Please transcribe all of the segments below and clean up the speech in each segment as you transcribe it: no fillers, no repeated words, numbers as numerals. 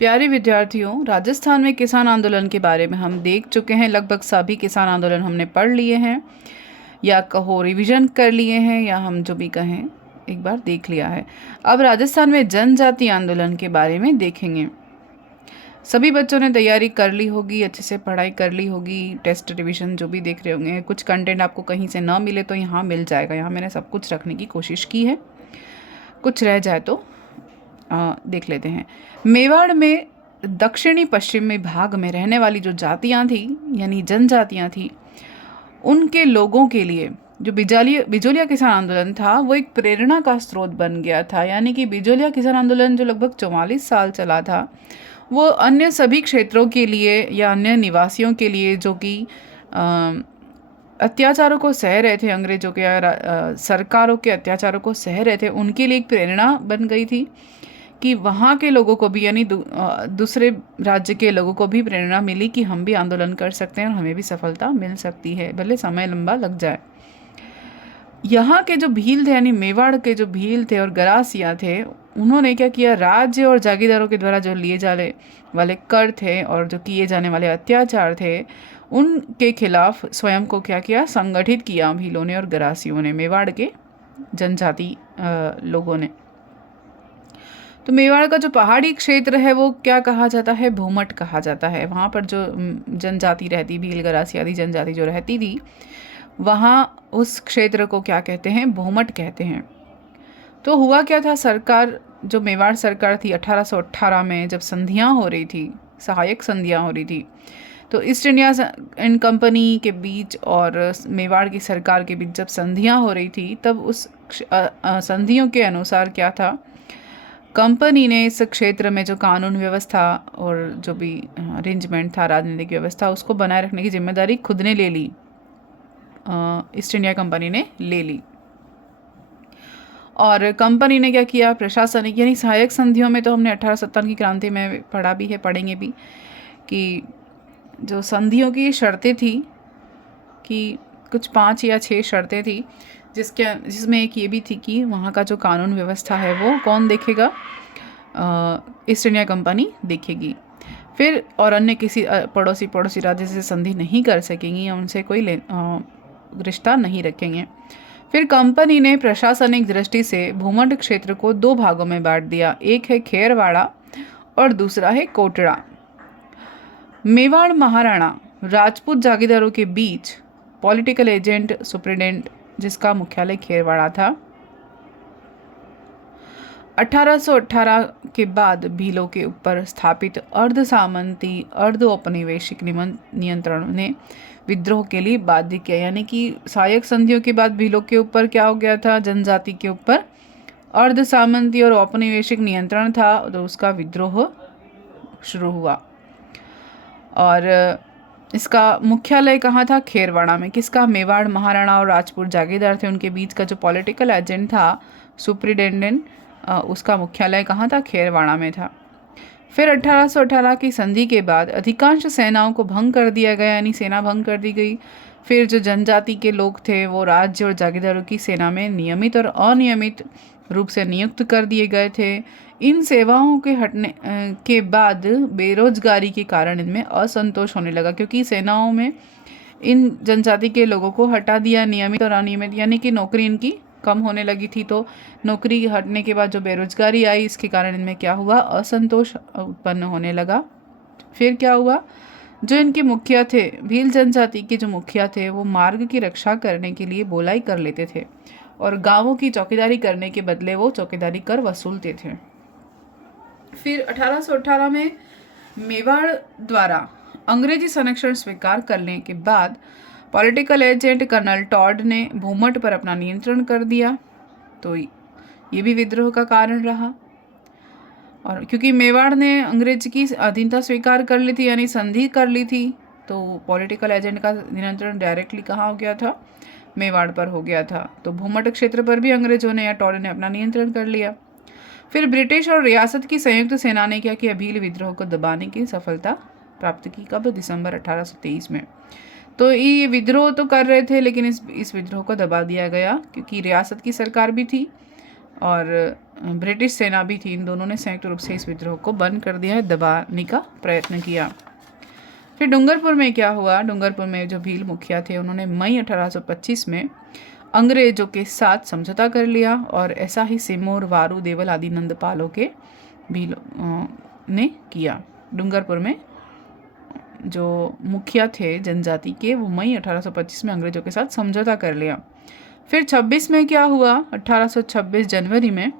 प्यारे विद्यार्थियों, राजस्थान में किसान आंदोलन के बारे में हम देख चुके हैं। लगभग सभी किसान आंदोलन हमने पढ़ लिए हैं, या कहो रिवीजन कर लिए हैं, या हम जो भी कहें एक बार देख लिया है। अब राजस्थान में जनजाति आंदोलन के बारे में देखेंगे। सभी बच्चों ने तैयारी कर ली होगी, अच्छे से पढ़ाई कर ली होगी, टेस्ट रिवीजन जो भी देख रहे होंगे। कुछ कंटेंट आपको कहीं से ना मिले तो यहाँ मिल जाएगा। यहाँ मैंने सब कुछ रखने की कोशिश की है, कुछ रह जाए तो देख लेते हैं। मेवाड़ में दक्षिणी पश्चिमी भाग में रहने वाली जो जातियां थी, यानी जनजातियां थी, उनके लोगों के लिए जो बिजोलिया किसान आंदोलन था वो एक प्रेरणा का स्रोत बन गया था। यानी कि बिजोलिया किसान आंदोलन जो लगभग 44 साल चला था, वो अन्य सभी क्षेत्रों के लिए या अन्य निवासियों के लिए जो कि अत्याचारों को सह रहे थे, अंग्रेजों के या सरकारों के अत्याचारों को सह रहे थे, उनके लिए एक प्रेरणा बन गई थी कि वहाँ के लोगों को भी, यानी दूसरे राज्य के लोगों को भी प्रेरणा मिली कि हम भी आंदोलन कर सकते हैं और हमें भी सफलता मिल सकती है, भले समय लंबा लग जाए। यहाँ के जो भील थे, यानी मेवाड़ के जो भील थे और गरासिया थे, उन्होंने क्या किया, राज्य और जागीरदारों के द्वारा जो लिए जाने वाले कर थे और जो किए जाने वाले अत्याचार थे, उनके खिलाफ स्वयं को क्या किया, संगठित किया भीलों ने और गरासियों ने, मेवाड़ के जनजाति लोगों ने। तो मेवाड़ का जो पहाड़ी क्षेत्र है वो क्या कहा जाता है, भूमट कहा जाता है। वहाँ पर जो जनजाति रहती, भील गरासी आदि जनजाति जो रहती थी, वहाँ उस क्षेत्र को क्या कहते हैं, भूमट कहते हैं। तो हुआ क्या था, सरकार जो मेवाड़ सरकार थी 1818 में जब संधियाँ हो रही थी, सहायक संधियाँ हो रही थी, तो ईस्ट इंडिया एंड कंपनी के बीच और मेवाड़ की सरकार के बीच जब संधियाँ हो रही थी, तब उस संधियों के अनुसार क्या था, कंपनी ने इस क्षेत्र में जो कानून व्यवस्था और जो भी अरेंजमेंट था, राजनीतिक व्यवस्था, उसको बनाए रखने की जिम्मेदारी खुद ने ले ली, ईस्ट इंडिया कंपनी ने ले ली। और कंपनी ने क्या किया, प्रशासनिक यानी सहायक संधियों में तो हमने 1857 की क्रांति में पढ़ा भी है, पढ़ेंगे भी, कि जो संधियों की शर्तें थी कि कुछ 5 या 6 शर्तें थी, जिसमें एक ये भी थी कि वहाँ का जो कानून व्यवस्था है वो कौन देखेगा, ईस्ट इंडिया कंपनी देखेगी। फिर और अन्य किसी पड़ोसी राज्य से संधि नहीं कर सकेंगी या उनसे कोई रिश्ता नहीं रखेंगे। फिर कंपनी ने प्रशासनिक दृष्टि से भूमंड क्षेत्र को 2 भागों में बांट दिया, एक है खेरवाड़ा और दूसरा है कोटड़ा। मेवाड़ महाराणा राजपूत जागीरदारों के बीच पॉलिटिकल एजेंट सुप्रिटेंडेंट, जिसका मुख्यालय खेरवाड़ा था। 1818 के बाद भीलों के ऊपर स्थापित अर्ध सामंती अर्ध औपनिवेशिक नियंत्रण ने विद्रोह के लिए बाध्य किया। यानी कि सहायक संधियों के बाद भीलों के ऊपर क्या हो गया था, जनजाति के ऊपर अर्ध सामंती और औपनिवेशिक नियंत्रण था, तो उसका विद्रोह शुरू हुआ। और इसका मुख्यालय कहाँ था, खेरवाड़ा में। किसका, मेवाड़ महाराणा और राजपूत जागीरदार थे, उनके बीच का जो पॉलिटिकल एजेंट था सुप्रिटेंडेंट, उसका मुख्यालय कहाँ था, खेरवाड़ा में था। फिर 1818 की संधि के बाद अधिकांश सेनाओं को भंग कर दिया गया, यानी सेना भंग कर दी गई। फिर जो जनजाति के लोग थे वो राज्य और जागीरदारों की सेना में नियमित और अनियमित रूप से नियुक्त कर दिए गए थे। इन सेवाओं के हटने के बाद बेरोजगारी के कारण इनमें असंतोष होने लगा, क्योंकि सेनाओं में इन जनजाति के लोगों को हटा दिया, नियमित और अनियमित, यानी कि नौकरी इनकी कम होने लगी थी। तो नौकरी हटने के बाद जो बेरोजगारी आई, इसके कारण इनमें क्या हुआ, असंतोष उत्पन्न होने लगा। फिर क्या हुआ, जो इनके मुखिया थे, भील जनजाति के जो मुखिया थे, वो मार्ग की रक्षा करने के लिए बोलाई कर लेते थे और गांवों की चौकीदारी करने के बदले वो चौकीदारी कर वसूलते थे। फिर 1818 में मेवाड़ द्वारा अंग्रेजी संरक्षण स्वीकार करने के बाद पॉलिटिकल एजेंट कर्नल टॉड ने भूमट पर अपना नियंत्रण कर दिया, तो ये भी विद्रोह का कारण रहा। और क्योंकि मेवाड़ ने अंग्रेज की अधीनता स्वीकार कर ली थी, यानी संधि कर ली थी, तो पॉलिटिकल एजेंट का नियंत्रण डायरेक्टली कहाँ हो गया था, मेवाड़ पर हो गया था। तो भूमट क्षेत्र पर भी अंग्रेजों ने या टॉड ने अपना नियंत्रण कर लिया। फिर ब्रिटिश और रियासत की संयुक्त सेना ने क्या किया, भील विद्रोह को दबाने की सफलता प्राप्त की। कब, दिसंबर 1823 में। तो ये विद्रोह तो कर रहे थे, लेकिन इस विद्रोह को दबा दिया गया, क्योंकि रियासत की सरकार भी थी और ब्रिटिश सेना भी थी, इन दोनों ने संयुक्त रूप से इस विद्रोह को बंद कर दिया है, दबाने का प्रयत्न किया। फिर डूंगरपुर में क्या हुआ? डूंगरपुर में जो भील मुखिया थे उन्होंने मई 1825 में अंग्रेजों के साथ समझौता कर लिया और ऐसा ही सिमोर, वारू, देवल आदि नंदपालों के भीलों ने किया। डूंगरपुर में जो मुखिया थे जनजाति के, वो मई 1825 में अंग्रेजों के साथ समझौता कर लिया। फिर 26 में क्या हुआ? 1826 जनवरी में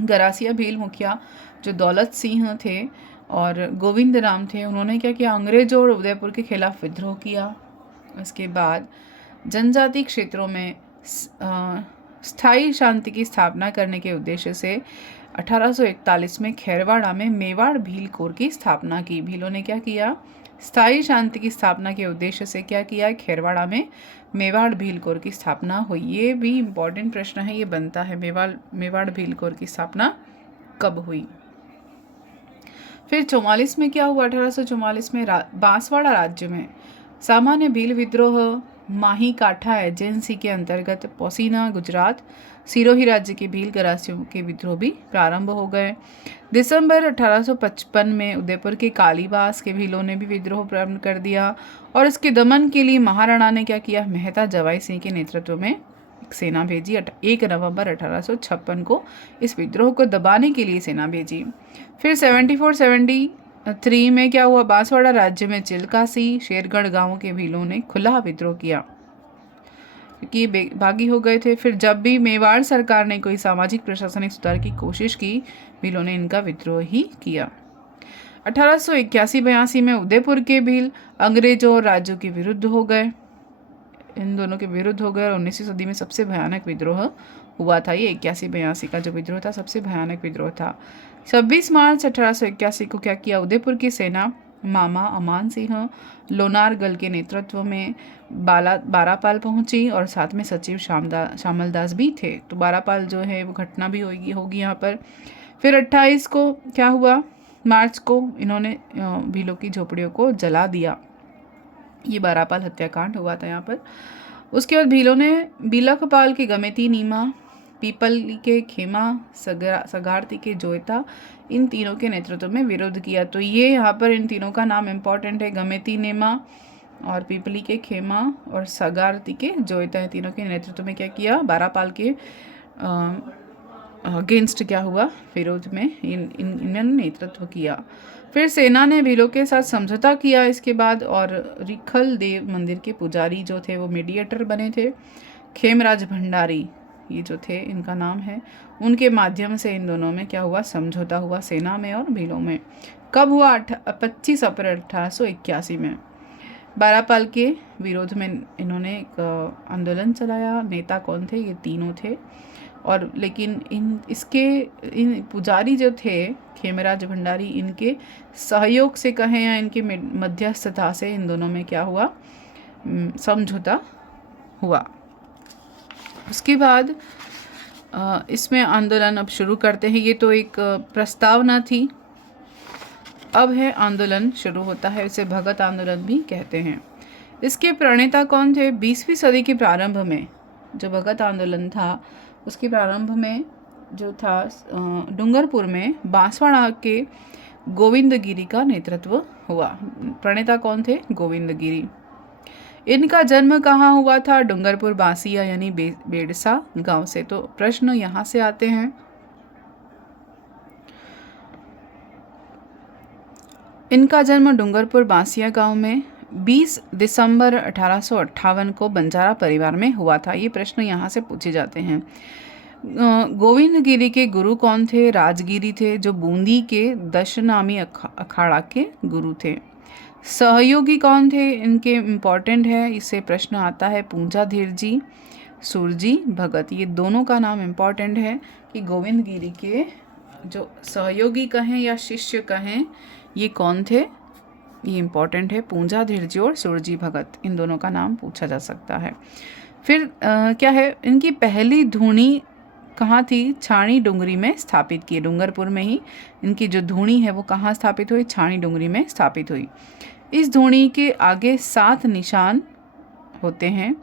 गरासिया भील मुखिया जो दौलत सिंह थे और गोविंद राम थे, उन्होंने क्या किया? अंग्रेजों और उदयपुर के खिलाफ विद्रोह किया। उसके बाद जनजाति क्षेत्रों में स्थायी शांति की स्थापना करने के उद्देश्य से 1841 में खेरवाड़ा में मेवाड़ भील कोर की स्थापना की। भीलों ने क्या किया? स्थायी शांति की स्थापना के उद्देश्य से क्या किया? खेरवाड़ा में मेवाड़ भील कोर की स्थापना हुई। ये भी इम्पोर्टेंट प्रश्न है, ये बनता है, मेवाड़ भील कोर की स्थापना कब हुई? फिर 44 में क्या हुआ? 1844 में बांसवाड़ा राज्य में सामान्य भील विद्रोह माही काठा एजेंसी के अंतर्गत पोसीना, गुजरात, सिरोही राज्य के भील गरासियों के विद्रोह भी प्रारंभ हो गए। दिसंबर 1855 में उदयपुर के कालीबास के भीलों ने भी विद्रोह प्रारंभ कर दिया और इसके दमन के लिए महाराणा ने क्या किया? मेहता जवाई सिंह के नेतृत्व में एक सेना भेजी। 1 नवंबर 1856 को इस विद्रोह को दबाने के लिए सेना भेजी। फिर 74-73 में क्या हुआ? बांसवाड़ा राज्य में चिल्कासी, शेरगढ़ गांवों के भीलों ने खुला विद्रोह किया क्योंकि भागी हो गए थे। फिर जब भी मेवाड़ सरकार ने कोई सामाजिक प्रशासनिक सुधार की कोशिश की, भीलों ने इनका विद्रोह ही किया। 1881-82 में उदयपुर के भील अंग्रेजों और राज्यों के विरुद्ध हो गए, इन दोनों के विरुद्ध हो गए और 19वीं सदी में सबसे भयानक विद्रोह हुआ था। ये 81-82 का जो विद्रोह था सबसे भयानक विद्रोह था। 26 मार्च 1881 को क्या किया? उदयपुर की सेना मामा अमान सिंह लोनारगल के नेतृत्व में बारापाल पहुंची और साथ में सचिव श्यामलदास भी थे। तो बारापाल जो है वो घटना भी होगी यहाँ पर। फिर 28 को क्या हुआ? मार्च को इन्होंने भीलों की झोपड़ियों को जला दिया। ये बारापाल हत्याकांड हुआ था यहाँ पर। उसके बाद भीलों ने बिलखपाल के गमेती नीमा, पीपली के खेमा, सगारती के जोयता, इन तीनों के नेतृत्व में विरोध किया। तो ये यहाँ पर इन तीनों का नाम इम्पॉर्टेंट है, गमेती नेमा और पीपली के खेमा और सगारती के जोयता, तीनों के नेतृत्व में क्या किया? बारापाल के अगेंस्ट क्या हुआ? विरोध में इन्होंने नेतृत्व किया। फिर सेना ने भीलों के साथ समझौता किया इसके बाद, और रिखल देव मंदिर के पुजारी जो थे वो मीडिएटर बने थे। खेमराज भंडारी ये जो थे, इनका नाम है, उनके माध्यम से इन दोनों में क्या हुआ? समझौता हुआ, सेना में और भीलों में। कब हुआ? 25 अप्रैल 1881 में। बारापाल के विरोध में इन्होंने एक आंदोलन चलाया। नेता कौन थे? ये तीनों थे। और लेकिन इन पुजारी जो थे खेमराज भंडारी, इनके सहयोग से कहें या इनके मध्यस्थता से इन दोनों में क्या हुआ? समझौता हुआ। उसके बाद इसमें आंदोलन अब शुरू करते हैं। ये तो एक प्रस्तावना थी, अब है आंदोलन शुरू होता है। इसे भगत आंदोलन भी कहते हैं। इसके प्रणेता कौन थे? 20वीं सदी के प्रारंभ में जो भगत आंदोलन था, उसके प्रारंभ में जो था डूंगरपुर में बांसवाड़ा के गोविंद गिरी का नेतृत्व हुआ। प्रणेता कौन थे? गोविंद गिरी। इनका जन्म कहाँ हुआ था? डूंगरपुर बांसिया यानी बेड़सा गांव से। तो प्रश्न यहाँ से आते हैं। इनका जन्म डूंगरपुर बांसिया गांव में 20 दिसंबर 1858 को बंजारा परिवार में हुआ था। ये प्रश्न यहाँ से पूछे जाते हैं। गोविंद गिरी के गुरु कौन थे? राजगिरी थे, जो बूंदी के दशनामी अखाड़ा के गुरु थे। सहयोगी कौन थे इनके? इम्पॉर्टेंट है, इससे प्रश्न आता है। पूंजाधीर जी, सुरजी भगत, ये दोनों का नाम इम्पॉर्टेंट है कि गोविंद गिरी के जो सहयोगी कहें या शिष्य कहें, ये कौन थे? ये इम्पॉर्टेंट है। पूंजाधीर जी और सुरजी भगत, इन दोनों का नाम पूछा जा सकता है। फिर क्या है? इनकी पहली धूनी कहाँ थी? छाणी डुंगरी में स्थापित की। डूंगरपुर में ही इनकी जो धूनी है वो कहाँ स्थापित हुई? छाणी डुंगरी में स्थापित हुई। इस धूनी के आगे 7 निशान होते हैं।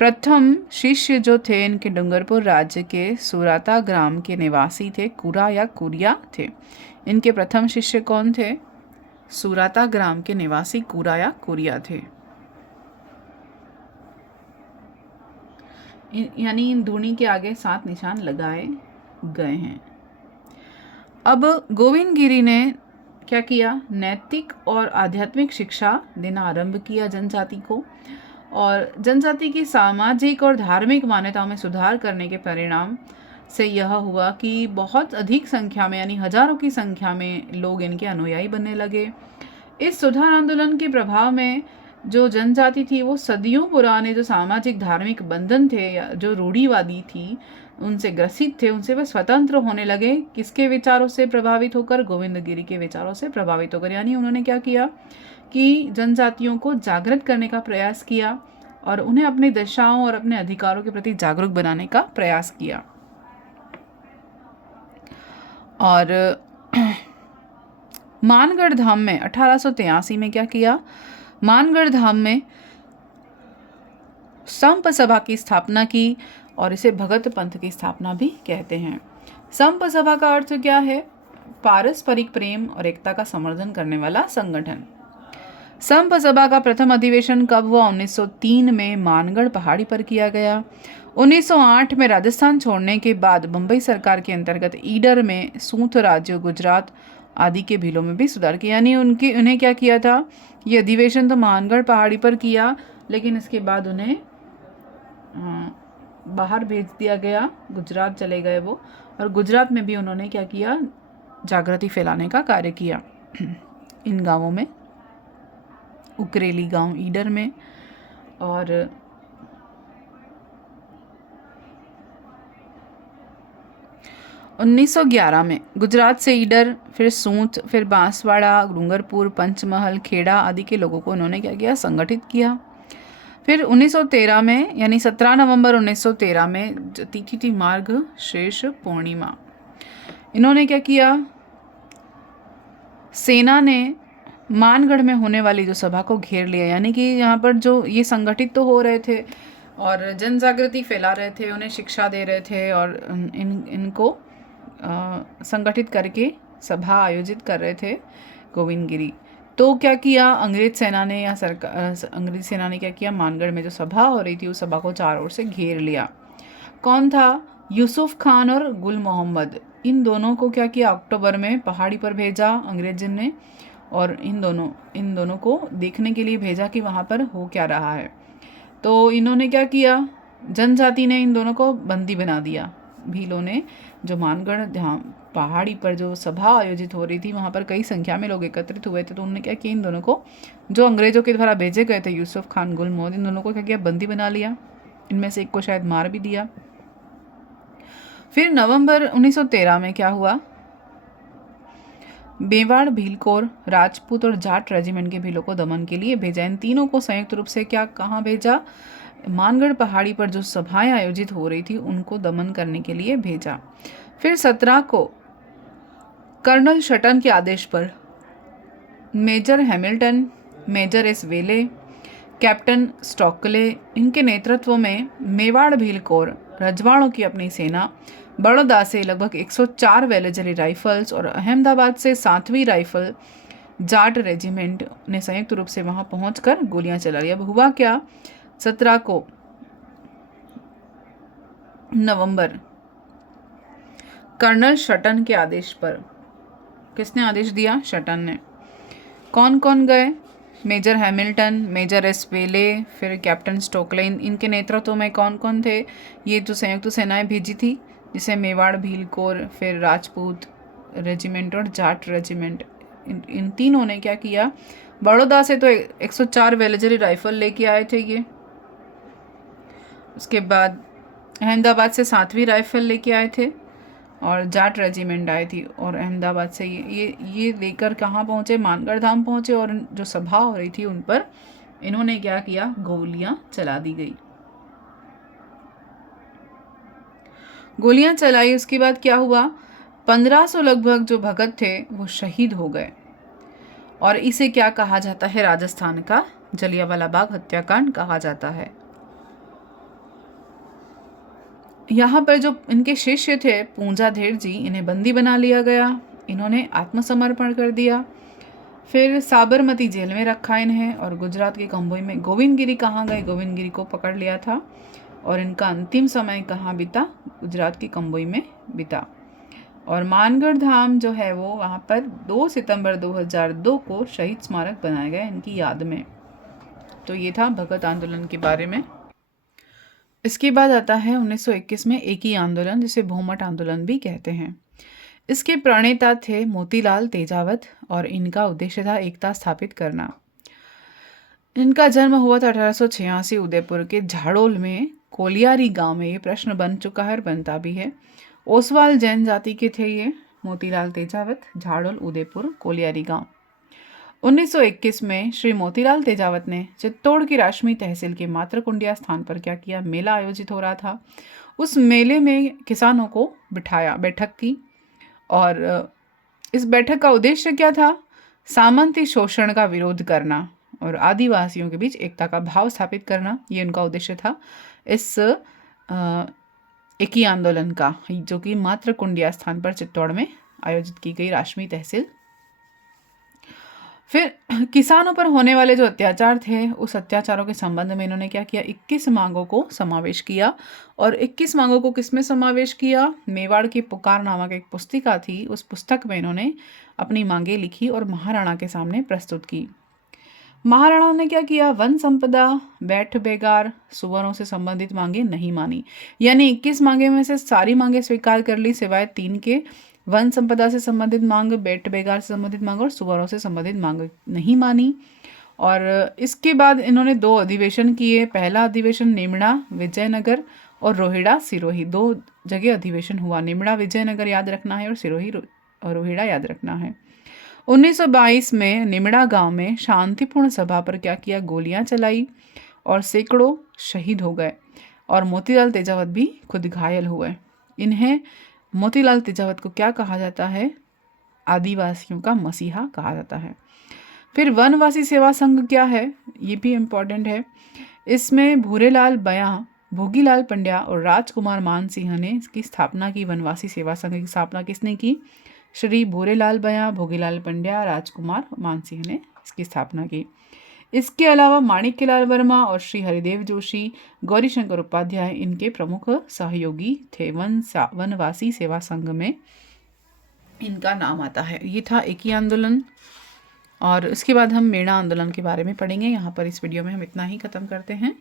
प्रथम शिष्य जो थे इनके डूंगरपुर राज्य के सुराता ग्राम के निवासी थे, कुरा या कुरिया थे। इनके प्रथम शिष्य कौन थे? सुराता ग्राम के निवासी कुरा या कुरिया थे। यानी इन धूनी के आगे 7 निशान लगाए गए हैं। अब गोविंद गिरी ने क्या किया? नैतिक और आध्यात्मिक शिक्षा देना आरंभ किया जनजाति को, और जनजाति की सामाजिक और धार्मिक मान्यताओं में सुधार करने के परिणाम से यह हुआ कि बहुत अधिक संख्या में, यानी हजारों की संख्या में लोग इनके अनुयायी बनने लगे। इस सुधार आंदोलन के प्रभाव में जो जनजाति थी वो सदियों पुराने जो सामाजिक धार्मिक बंधन थे या जो रूढ़िवादी थी उनसे ग्रसित थे, उनसे वे स्वतंत्र होने लगे। किसके विचारों से प्रभावित होकर? गोविंद गिरी के विचारों से प्रभावित होकर। यानी उन्होंने क्या किया कि जनजातियों को जागृत करने का प्रयास किया और उन्हें अपनी दशाओं और अपने अधिकारों के प्रति जागरूक बनाने का प्रयास किया। और मानगढ़ धाम में 1883 में क्या किया? मानगढ़ धाम में संप सभा की स्थापना की और इसे भगत पंथ की स्थापना भी कहते हैं। संप सभा का अर्थ क्या है? पारस्परिक प्रेम और एकता का समर्थन करने वाला संगठन। संप सभा का प्रथम अधिवेशन कब हुआ? 1903 में मानगढ़ पहाड़ी पर किया गया। 1908 में राजस्थान छोड़ने के बाद बंबई सरकार के अंतर्गत ईडर में सूत राज्य, गुजरात आदि के भीलों में भी सुधार किया। यानी उन्हें क्या किया था? ये अधिवेशन तो मानगढ़ पहाड़ी पर किया, लेकिन इसके बाद उन्हें बाहर भेज दिया गया, गुजरात चले गए वो, और गुजरात में भी उन्होंने क्या किया? जागृति फैलाने का कार्य किया इन गांवों में, उकरेली गांव ईडर में। और 1911 में गुजरात से ईडर, फिर सूंत, फिर बांसवाड़ा, डूंगरपुर, पंचमहल, खेड़ा आदि के लोगों को उन्होंने क्या किया? संगठित किया। फिर 1913 में, यानी 17 नवंबर 1913 में तिथि थी मार्ग शीर्ष पूर्णिमा, इन्होंने क्या किया? सेना ने मानगढ़ में होने वाली जो सभा को घेर लिया। यानी कि यहाँ पर जो ये संगठित तो हो रहे थे और जन जागृति फैला रहे थे, उन्हें शिक्षा दे रहे थे और इनको संगठित करके सभा आयोजित कर रहे थे गोविंद गिरी। तो क्या किया अंग्रेज सेना ने या अंग्रेज सेना ने क्या किया? मानगढ़ में जो सभा हो रही थी उस सभा को चारों ओर से घेर लिया। कौन था? यूसुफ खान और गुल मोहम्मद, इन दोनों को क्या किया? अक्टूबर में पहाड़ी पर भेजा अंग्रेज ने, और इन दोनों को देखने के लिए भेजा कि वहाँ पर हो क्या रहा है। तो इन्होंने क्या किया? जनजाति ने इन दोनों को बंदी बना दिया। भीलों ने जो मानगढ़ पहाड़ी पर जो सभा आयोजित हो रही थी वहाँ पर कई संख्या में लोग एकत्रित हुए थे, तो उन्होंने क्या किया? इन दोनों को, जो अंग्रेजों के द्वारा भेजे गए थे, यूसुफ खान, गुल मोहम्मद, इन दोनों को क्या किया? बंदी बना लिया। इनमें से एक को शायद मार भी दिया। फिर नवंबर 1913 में क्या हुआ? मेवाड़, भीलकोर, राजपूत और जाट रेजिमेंट के भीलों को दमन के लिए भेजा। इन तीनों को संयुक्त रूप से कहाँ भेजा? मानगढ़ पहाड़ी पर जो सभाएं आयोजित हो रही थी उनको दमन करने के लिए भेजा। फिर 17 को कर्नल शटन के आदेश पर मेजर हैमिल्टन, मेजर एस वेले, कैप्टन स्टॉकले, इनके नेतृत्व में मेवाड़ भीलकोर रजवाड़ों की अपनी सेना, बड़ौदा से लगभग 104 वेलेजरी राइफल्स और अहमदाबाद से 7वीं राइफल जाट रेजिमेंट ने संयुक्त रूप से वहां पहुंचकर गोलियां चला ली। अब हुआ क्या? 17 को नवंबर कर्नल शटन के आदेश पर, किसने आदेश दिया? शटन ने। कौन कौन गए? मेजर हैमिल्टन, मेजर एस वेले, फिर कैप्टन स्टोकले, इनके नेतृत्व में कौन कौन थे? ये जो संयुक्त सेनाएं भेजी थी, जिसे मेवाड़, भीलकोर, फिर राजपूत रेजिमेंट और जाट रेजिमेंट, इन तीनों ने क्या किया? बड़ौदा से तो 104 वेलेजरी राइफल लेके आए थे ये, उसके बाद अहमदाबाद से 7वीं राइफल लेके आए थे और जाट रेजिमेंट आई थी, और अहमदाबाद से ये लेकर कहाँ पहुँचे? मानगढ़ धाम पहुँचे, और जो सभा हो रही थी उन पर इन्होंने क्या किया? गोलियां चला दी गई। गोलियां चलाई, उसके बाद क्या हुआ? 1500 लगभग जो भगत थे वो शहीद हो गए, और इसे क्या कहा जाता है? राजस्थान का जलियांवाला बाग हत्याकांड कहा जाता है। यहाँ पर जो इनके शिष्य थे पूंजाधेर जी, इन्हें बंदी बना लिया गया। इन्होंने आत्मसमर्पण कर दिया। फिर साबरमती जेल में रखा इन्हें और गुजरात के कंबोई में गोविंदगिरी कहाँ गए, गोविंदगिरी को पकड़ लिया था और इनका अंतिम समय कहाँ बीता, गुजरात की कंबोई में बीता। और मानगढ़ धाम जो है वो वहाँ पर 2 सितंबर 2002 को शहीद स्मारक बनाया गया इनकी याद में। तो ये था भगत आंदोलन के बारे में। इसके बाद आता है 1921 में एकी आंदोलन, जिसे भूमट आंदोलन भी कहते हैं। इसके प्रणेता थे मोतीलाल तेजावत और इनका उद्देश्य था एकता स्थापित करना। इनका जन्म हुआ था 1886 उदयपुर के झाड़ोल में कोलियारी गांव में। ये प्रश्न बन चुका है और बनता भी है। ओसवाल जैन जाति के थे ये मोतीलाल तेजावत, झाड़ोल उदयपुर कोलियारी गांव। 1921 में श्री मोतीलाल तेजावत ने चित्तौड़ की राशमी तहसील के मातृकुंडिया स्थान पर क्या किया, मेला आयोजित हो रहा था। उस मेले में किसानों को बैठक की और इस बैठक का उद्देश्य क्या था, सामंती शोषण का विरोध करना और आदिवासियों के बीच एकता का भाव स्थापित करना। ये उनका उद्देश्य था इस एकी आंदोलन का, जो कि मातृकुंडिया स्थान पर चित्तौड़ में आयोजित की गई राशमी तहसील। फिर किसानों पर होने वाले जो अत्याचार थे, उस अत्याचारों के संबंध में इन्होंने क्या किया, 21 मांगों को समावेश किया। और 21 मांगों को किसमें समावेश किया, मेवाड़ की पुकार नामक एक पुस्तिका थी, उस पुस्तक में इन्होंने अपनी मांगे लिखी और महाराणा के सामने प्रस्तुत की। महाराणा ने क्या किया, वन संपदा, बैठ बेगार, सुवरों से संबंधित मांगे नहीं मानी। यानी 21 मांगे में से सारी मांगे स्वीकार कर ली सिवाय 3 के। वन संपदा से संबंधित मांग, बैठ बेगार से संबंधित मांग और सुवरों से संबंधित मांग नहीं मानी। और इसके बाद इन्होंने 2 अधिवेशन किए। पहला अधिवेशन निमड़ा विजयनगर और रोहिड़ा सिरोही, 2 जगह अधिवेशन हुआ। निमड़ा विजयनगर याद रखना है और सिरोही रोहिड़ा याद रखना है। 1922 में निमड़ा गांव में शांतिपूर्ण सभा पर क्या किया, गोलियां चलाई और सैकड़ों शहीद हो गए और मोतीलाल तेजावत भी खुद घायल हुए। इन्हें मोतीलाल तेजावत को क्या कहा जाता है, आदिवासियों का मसीहा कहा जाता है। फिर वनवासी सेवा संघ क्या है, ये भी इम्पोर्टेंट है। इसमें भूरेलाल बयां, भोगीलाल पंड्या और राजकुमार मानसिंह ने इसकी स्थापना की। वनवासी सेवा संघ की स्थापना किसने की, श्री भूरेलाल बयां, भोगीलाल पंड्या, राजकुमार मानसिंह ने इसकी स्थापना की। इसके अलावा माणिक्यलाल वर्मा और श्री हरिदेव जोशी, गौरीशंकर उपाध्याय इनके प्रमुख सहयोगी थे। वनवासी सेवा संघ में इनका नाम आता है। ये था एकी आंदोलन। और इसके बाद हम मेड़ा आंदोलन के बारे में पढ़ेंगे। यहाँ पर इस वीडियो में हम इतना ही ख़त्म करते हैं।